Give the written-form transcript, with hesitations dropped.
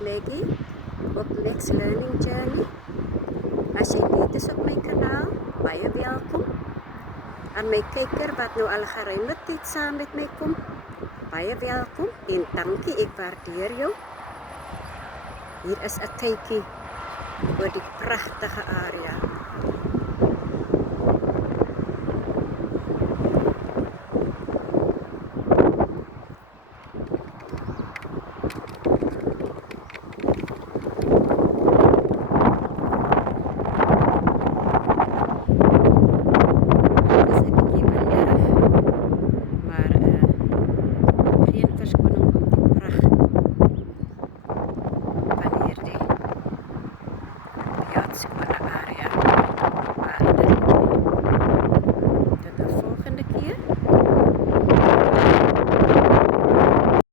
Maggie op Max Learning Journey. As jy net is op my kanaal, baie welkom. Aan my kyker wat nou al geruime tyd saam met my kom, baie welkom en dankie, ek waardeer jou. Hier is 'n kykie oor die pragtige area